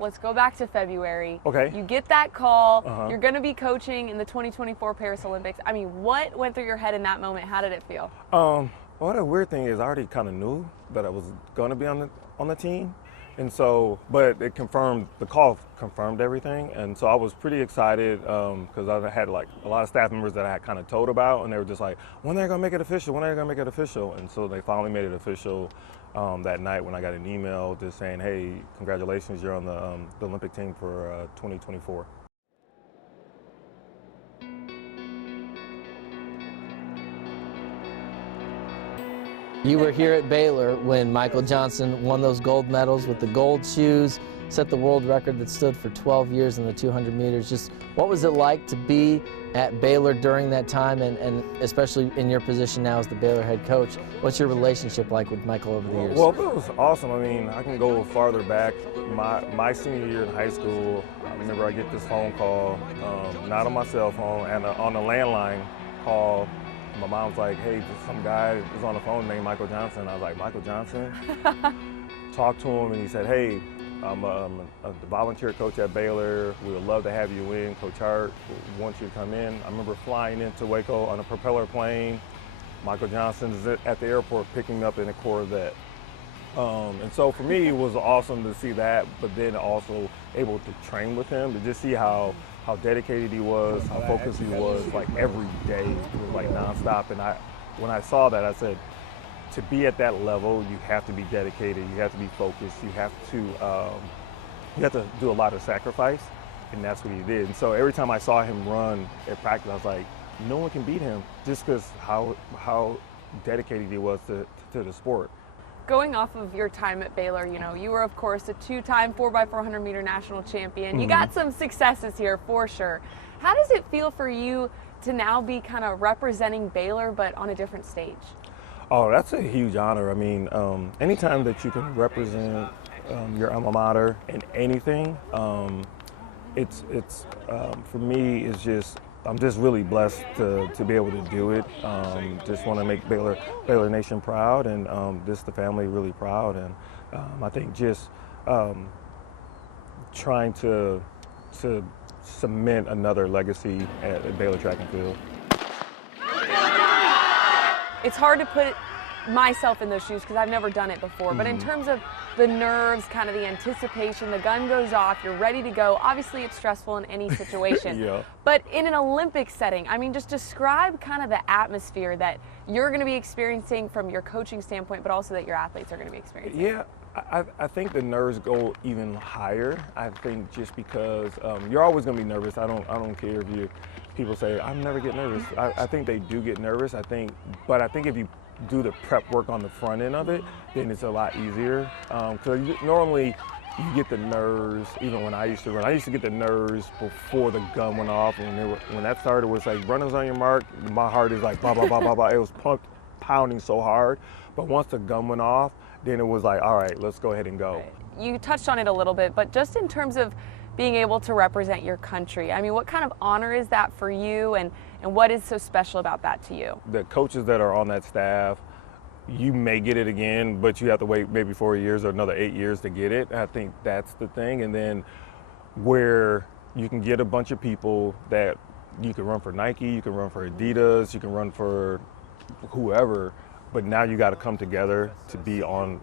Let's go back to February. Okay. You get that call. You're going to be coaching in the 2024 Paris Olympics. I mean, what went through your head in that moment? How did it feel? Well, the weird thing is I already kind of knew that I was going to be on the team. And so, but the call confirmed everything. And so I was pretty excited because I had like a lot of staff members that I had kind of told about, and they were just like, when are they going to make it official? When are they going to make it official? And so they finally made it official that night when I got an email just saying, hey, congratulations, you're on the Olympic team for 2024. You were here at Baylor when Michael Johnson won those gold medals with the gold shoes, set the world record that stood for 12 years in the 200 meters. Just what was it like to be at Baylor during that time, and especially in your position now as the Baylor head coach? What's your relationship like with Michael over the years? Well, it was awesome. I mean, I can go farther back. My senior year in high school, I remember I get this phone call, not on my cell phone, and on a landline call. My mom's like, hey, some guy is on the phone named Michael Johnson. I was like, Michael Johnson? Talked to him, and he said, hey, I'm a volunteer coach at Baylor. We would love to have you in. Coach Hart wants you to come in. I remember flying into Waco on a propeller plane. Michael Johnson is at the airport picking me up in a Corvette. And so for me, it was awesome to see that, but then also able to train with him, to just see how dedicated he was, how focused he was, like every day, it was like nonstop. And when I saw that, I said, to be at that level, you have to be dedicated, you have to be focused, you have to do a lot of sacrifice, and that's what he did. And so every time I saw him run at practice, I was like, no one can beat him, just because how dedicated he was to the sport. Going off of your time at Baylor, you know, you were, of course, a two-time 4x400 meter national champion. You got some successes here for sure. How does it feel for you to now be kind of representing Baylor, but on a different stage? Oh, that's a huge honor. I mean, anytime that you can represent your alma mater in anything, it's for me, it's just, I'm just really blessed to be able to do it. Just want to make Baylor Nation proud, and just the family really proud. And I think just trying to cement another legacy at Baylor Track and Field. It's hard to put myself in those shoes because I've never done it before, but in terms of the nerves, kind of the anticipation, the gun goes off, you're ready to go. Obviously, it's stressful in any situation. Yeah. But in an Olympic setting, I mean, just describe kind of the atmosphere that you're going to be experiencing from your coaching standpoint, but also that your athletes are going to be experiencing. Yeah, I think the nerves go even higher. I think just because you're always going to be nervous. I don't care if people say, I never get nervous. I think they do get nervous. But I think if you do the prep work on the front end of it, then it's a lot easier. Because normally you get the nerves, even when I used to run, I used to get the nerves before the gun went off. And when that started, it was like, runners on your mark, my heart is like, blah, blah, blah, blah, blah. It was pounding so hard. But once the gun went off, then it was like, all right, let's go ahead and go. You touched on it a little bit, but just in terms of being able to represent your country, I mean, what kind of honor is that for you, and what is so special about that to you? The coaches that are on that staff, you may get it again, but you have to wait maybe 4 years or another 8 years to get it. I think that's the thing. And then where you can get a bunch of people that you can run for Nike, you can run for Adidas, you can run for whoever, but now you got to come together to be on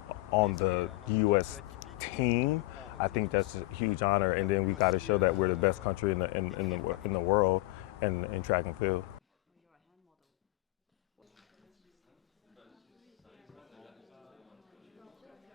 the U.S. team. I think that's a huge honor, and then we got to show that we're the best country in the world in track and field.